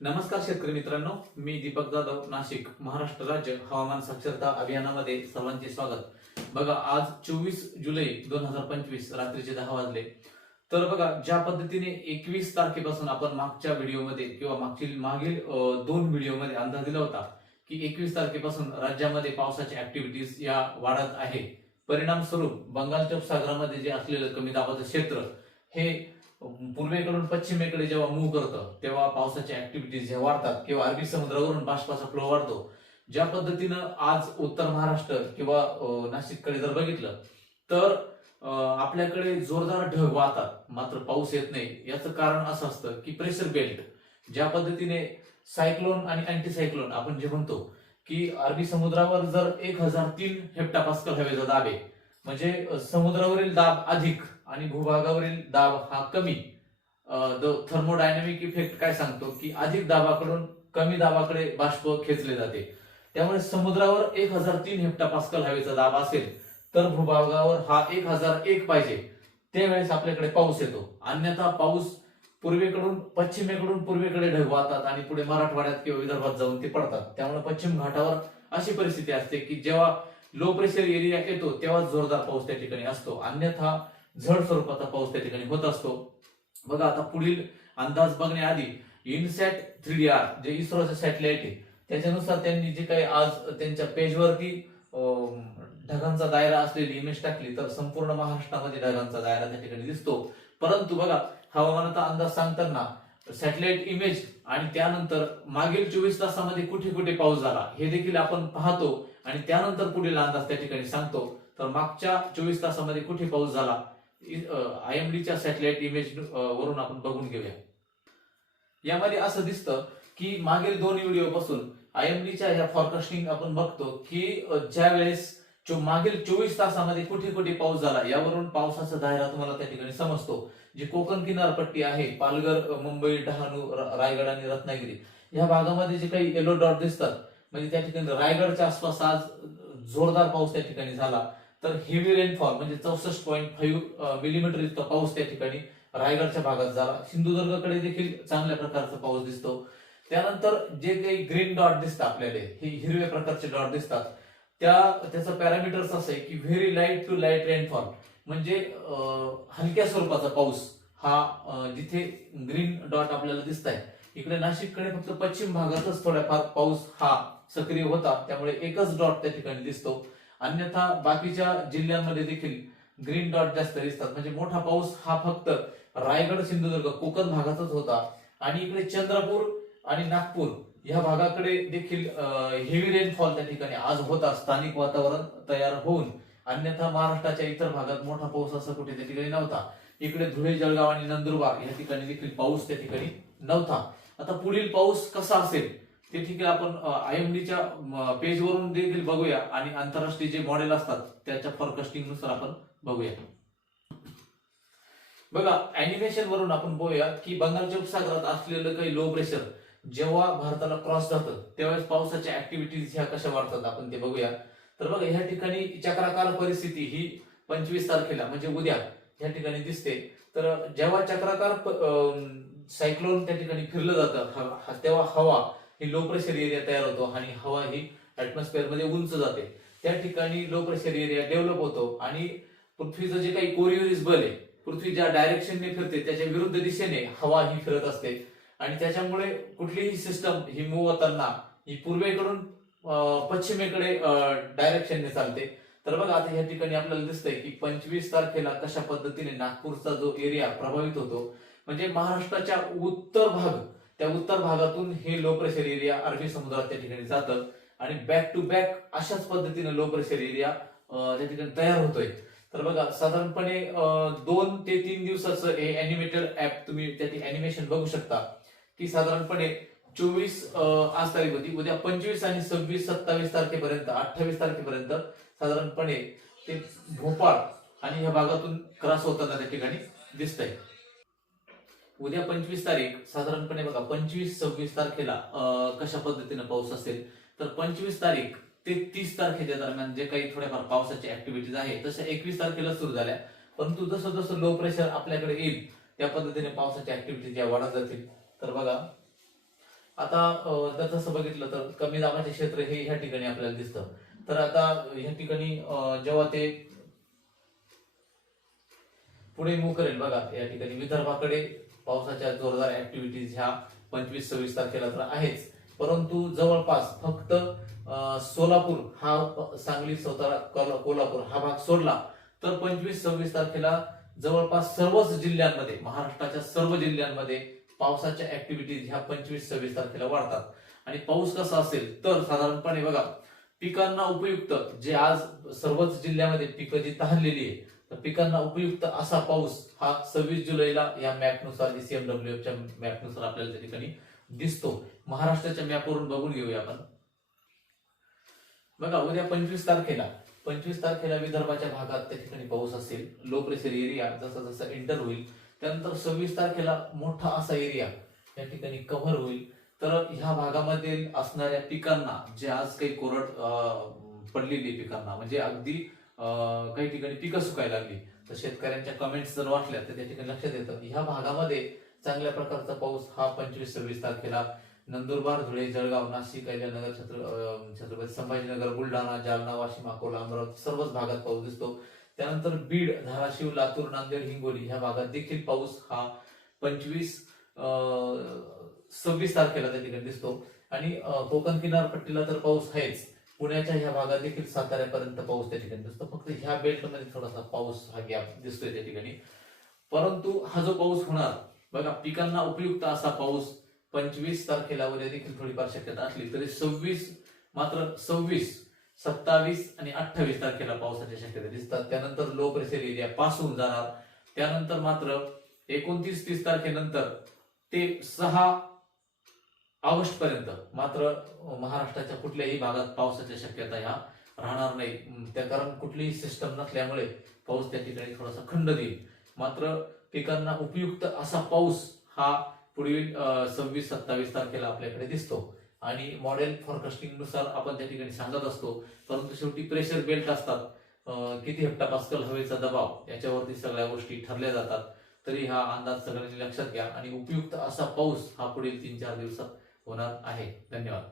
नमस्कार शेतकरी मित्रांनो मी दीपक जाधव नाशिक महाराष्ट्र राज्य हवामान साक्षरता अभियानामध्ये सर्वांचे स्वागत. बघा आज चोवीस जुलै दोन हजार पंचवीस रात्रीचे दहा वाजले. तर बघा ज्या पद्धतीने एकवीस तारखेपासून आपण मागच्या व्हिडिओमध्ये किंवा मागील मागील दोन व्हिडिओमध्ये अंदाज दिला होता की एकवीस तारखेपासून राज्यामध्ये पावसाच्या ऍक्टिव्हिटीज या वाढत आहे. परिणाम स्वरूप बंगालच्या उपसागरामध्ये जे असलेलं कमी दाबाचं क्षेत्र हे पूर्वेकडून पश्चिमेकडे जेव्हा मूव्ह करतं तेव्हा पावसाच्या ऍक्टिव्हिटीज हे वाढतात किंवा अरबी समुद्रावरून बाष्पाचा फ्लो वाढतो. ज्या पद्धतीनं आज उत्तर महाराष्ट्र किंवा नाशिककडे जर बघितलं तर आपल्याकडे जोरदार ढग वाहतात. मात्र पाऊस येत नाही. याचं कारण असं असतं की प्रेशर बेल्ट ज्या पद्धतीने सायक्लोन आणि अँटीसायक्लोन आपण जे म्हणतो की अरबी समुद्रावर जर एक हजार तीन हेप्टापास्कल हवेचा दाब आहे म्हणजे समुद्रावरील दाब अधिक आणि भूभागावरील दाब हा कमी. द थर्मोडायनामिक इफेक्ट काय सांगतो की अधिक दाबाकडून कमी दाबाकडे बाष्प खेचले जाते. त्यामुळे समुद्रावर एक हजार तीन हेप्टापास्कल हवेचा दाब असेल तर भूभागावर हा एक हजार एक पाहिजे. त्यावेळेस आपल्याकडे पाऊस येतो. अन्यथा पाऊस पूर्वेकडून पश्चिमेकडून पूर्वेकडे ढग वाहतात आणि पुढे मराठवाड्यात किंवा विदर्भात जाऊन ते पडतात. त्यामुळे पश्चिम घाटावर अशी परिस्थिती असते की जेव्हा लो प्रेशर एरिया येतो तेव्हा जोरदार पाऊस त्या ठिकाणी असतो. अन्यथा झड स्वरूपाचा पाऊस त्या ठिकाणी होत असतो. बघा आता पुढील अंदाज बघण्याआधी इनसॅट थ्री डी आर जे इस्रोचं सॅटेलाइट आहे त्याच्यानुसार त्यांनी जे काही आज त्यांच्या पेजवरती अं, ढगांचा दायरा असलेली इमेज टाकली तर संपूर्ण महाराष्ट्रामध्ये ढगांचा दायरा त्या ठिकाणी दिसतो. परंतु बघा हवामानाचा अंदाज सांगताना सॅटेलाइट इमेज आणि त्यानंतर मागील चोवीस तासामध्ये कुठे कुठे पाऊस झाला हे देखील आपण पाहतो. आणि त्यानंतर पुढील अंदाज त्या ठिकाणी सांगतो. तर मागच्या चोवीस तासामध्ये कुठे पाऊस झाला आय एम डीच्या सॅटेलाइट इमेज वरून आपण बघून घेऊया. यामध्ये असं दिसतं की मागील दोन व्हिडिओ पासून आय एम डीच्या ह्या फॉरकास्टिंग आपण बघतो की ज्या वेळेस मागील चोवीस तासामध्ये कुठे कुठे पाऊस झाला यावरून पावसाचा दायरा तुम्हाला त्या ठिकाणी समजतो. जी कोकण किनारपट्टी आहे पालघर मुंबई डहाणू रायगड आणि रत्नागिरी या भागामध्ये जे काही येलो डॉट दिसतात म्हणजे त्या ठिकाणी रायगडच्या आसपास आज जोरदार पाऊस त्या ठिकाणी झाला. तर हेवी रेनफॉल म्हणजे चौसष्ट पॉईंट फाईव्ह मिलीमीटर इतका पाऊस त्या ठिकाणी रायगडच्या भागात झाला. सिंधुदुर्गकडे देखील चांगल्या प्रकारचा पाऊस दिसतो. त्यानंतर जे काही ग्रीन डॉट दिसतात आपल्याला हे हिरव्या प्रकारचे डॉट दिसतात. त्या त्याचा पॅरामीटर्स असं आहे की very light to light rainfall म्हणजे हलक्या स्वरूपाचा पाऊस हा जिथे ग्रीन डॉट आपल्याला दिसत आहे इकडे नाशिककडे फक्त पश्चिम भागातच थोडाफार पाऊस हा सक्रिय होता. त्यामुळे एकच डॉट त्या ठिकाणी दिसतो. अन्यथा बाकीच्या जिल्ह्यांमध्ये देखील ग्रीन डॉट जास्त दिसतात. म्हणजे मोठा पाऊस हा फक्त रायगड सिंधुदुर्ग कोकण भागातच होता. आणि इकडे चंद्रपूर आणि नागपूर या भागाकडे देखील हेवी रेनफॉल त्या ठिकाणी आज होता स्थानिक वातावरण तयार होऊन अन्यथा महाराष्ट्राच्या इतर भागात मोठा पाऊस असा कुठे त्या ठिकाणी नव्हता. इकडे धुळे जळगाव आणि नंदुरबार या ठिकाणी देखील पाऊस त्या ठिकाणी नव्हता. आता पुढील पाऊस कसा असेल ते ठीक आहे आपण आय एम डीच्या पेजवरून देखील बघूया आणि आंतरराष्ट्रीय जे मॉडेल असतात त्याच्या फॉरकास्टिंगनुसार आपण बघूया. बघा अॅनिमेशन वरून आपण बघूया की बंगालच्या उपसागरात असलेलं काही लो प्रेशर जेव्हा भारताला क्रॉस जातं त्यावेळेस पावसाच्या ऍक्टिव्हिटीज ह्या कशा वाढतात आपण ते बघूया. तर बघा ह्या ठिकाणी चक्राकार परिस्थिती ही पंचवीस तारखेला म्हणजे उद्या या ठिकाणी दिसते. तर जेव्हा चक्राकार सायक्लोन त्या ठिकाणी फिरलं जातं तेव्हा हवा ही लो प्रेशर एरिया तयार होतो आणि हवा ही ऍटमॉस्फिअरमध्ये उंच जाते. त्या ठिकाणी लो प्रेशर एरिया डेव्हलप होतो आणि पृथ्वीचं जे काही कोरिओरिस बल आहे पृथ्वी ज्या डायरेक्शनने फिरते त्याच्या विरुद्ध दिशेने हवा ही फिरत असते. आणि त्याच्यामुळे कुठलीही सिस्टम ही मूव्ह होताना ही पूर्वेकडून पश्चिमेकडे डायरेक्शनने चालते. तर बघा आता या ठिकाणी आपल्याला दिसतंय की पंचवीस तारखेला कशा पद्धतीने नागपूरचा जो एरिया प्रभावित होतो म्हणजे महाराष्ट्राच्या उत्तर भाग त्या उत्तर भागातून हे लो प्रेशर एरिया अरबी समुद्रात त्या ठिकाणी जातं आणि बॅक टू बॅक अशाच पद्धतीने लो प्रेशर एरिया त्या ठिकाणी तयार होतोय. तर बघा साधारणपणे दोन ते तीन दिवसाचं हे अॅनिमेटेड ऍप तुम्ही त्याची अॅनिमेशन बघू शकता. की साधारणपणे चोवीस आज तारीख होती उद्या पंचवीस आणि सव्वीस सत्तावीस तारखेपर्यंत अठ्ठावीस तारखेपर्यंत साधारणपणे ते भोपाळ आणि ह्या भागातून क्रॉस होताना त्या ठिकाणी दिसत आहे उद्या पंचवीस तारीख साधारणपणे बघा पंचवीस सव्वीस तारखेला कशा पद्धतीने पाऊस असेल तर पंचवीस तारीख ते तीस तारखेच्या दरम्यान जे काही थोड्याफार पावसाच्या ऍक्टिव्हिटीज आहे तशा एकवीस तारखेला सुरू झाल्या. परंतु जसं जसं लो प्रेशर आपल्याकडे येईल त्या पद्धतीने पावसाच्या ऍक्टिव्हिटीज या वाढत जातील. तर बघा आता जर तसं बघितलं तर कमी दाबाचे क्षेत्र हे ह्या ठिकाणी आपल्याला दिसतं. तर आता ह्या ठिकाणी जेव्हा ते पुढे मूव करेल. बघा या ठिकाणी विदर्भाकडे पावसाच्या जोरदार ऍक्टिव्हिटीज ह्या पंचवीस सव्वीस तारखेला तर आहेच. परंतु जवळपास फक्त सोलापूर हा सांगली सातारा कोल्हापूर हा भाग सोडला तर पंचवीस सव्वीस तारखेला जवळपास सर्वच जिल्ह्यांमध्ये महाराष्ट्राच्या सर्व जिल्ह्यांमध्ये पावसाच्या ऍक्टिव्हिटीज ह्या पंचवीस सव्वीस तारखेला वाढतात. आणि पाऊस कसा असेल तर साधारणपणे बघा पिकांना उपयुक्त जे आज सर्वच जिल्ह्यामध्ये पिकं जी तहारलेली आहे तर पिकांना उपयुक्त असा पाऊस हा सव्वीस जुलैला या मॅपनुसार सीएमडब्ल्यू च्या मॅपनुसार आपल्याला त्या ठिकाणी दिसतो. महाराष्ट्राच्या मॅपवरून बघून घेऊया आपण. बघा उद्या पंचवीस तारखेला पंचवीस तारखेला विदर्भाच्या भागात त्या ठिकाणी पाऊस असेल. लो प्रेशर एरिया जसा जसा एंटर होईल त्यानंतर सव्वीस तारखेला मोठा असा एरिया या ठिकाणी कव्हर होईल. तर ह्या भागामध्ये असणाऱ्या पिकांना जे आज काही कोरड पडलेली पिकांना म्हणजे अगदी काही ठिकाणी पिकं सुकायला लागली तर शेतकऱ्यांच्या कमेंट्स जर वाटल्या तर त्या ठिकाणी लक्षात येतं. ह्या भागामध्ये चांगल्या प्रकारचा पाऊस हा पंचवीस सव्वीस तारखेला नंदुरबार धुळे जळगाव नाशिक अहिल्यानगर छत्र छत्रपती संभाजीनगर बुलढाणा जालना वाशिम अकोला अमरावती सर्वच भागात पाऊस दिसतो. त्यानंतर बीड धाराशिव लातूर नांदेड हिंगोली ह्या भागात देखील पाऊस हा पंचवीस सव्वीस तारखेला त्या ठिकाणी दिसतो. आणि कोकण किनारपट्टीला तर पाऊस आहेच. पुण्याच्या ह्या भागात देखील साताऱ्यापर्यंत पाऊस त्या ठिकाणी दिसतो. फक्त ह्या बेल्टमध्ये थोडासा पाऊस हा गॅप दिसतोय त्या ठिकाणी. परंतु हा जो पाऊस होणार बघा पिकांना उपयुक्त असा पाऊस पंचवीस तारखेला वगैरे देखील थोडीफार शक्यता असली तरी सव्वीस मात्र सव्वीस सत्तावीस आणि अठ्ठावीस तारखेला पावसाच्या शक्यता दिसतात. त्यानंतर लो प्रेशर एरिया पास होऊन जाणार. त्यानंतर मात्र एकोणतीस तीस तारखेनंतर ते सहा ऑगस्ट पर्यंत मात्र महाराष्ट्राच्या कुठल्याही भागात पावसाच्या शक्यता ह्या राहणार नाही. त्या कारण कुठलीही सिस्टम नसल्यामुळे पाऊस त्या ठिकाणी थोडासा खंड देईल. मात्र पिकांना उपयुक्त असा पाऊस हा पुढील सव्वीस सत्तावीस तारखेला आपल्याकडे दिसतो. आणि मॉडेल फॉरकास्टिंगनुसार आपण त्या ठिकाणी सांगत असतो. परंतु शेवटी प्रेशर बेल्ट असतात. किती किती हेक्टापास्कल हवेचा दबाव याच्यावरती सगळ्या गोष्टी ठरल्या जातात. तरी हा अंदाज सगळ्यांनी लक्षात घ्या. आणि उपयुक्त असा पाऊस हा पुढील तीन चार दिवसात होणार आहे. धन्यवाद.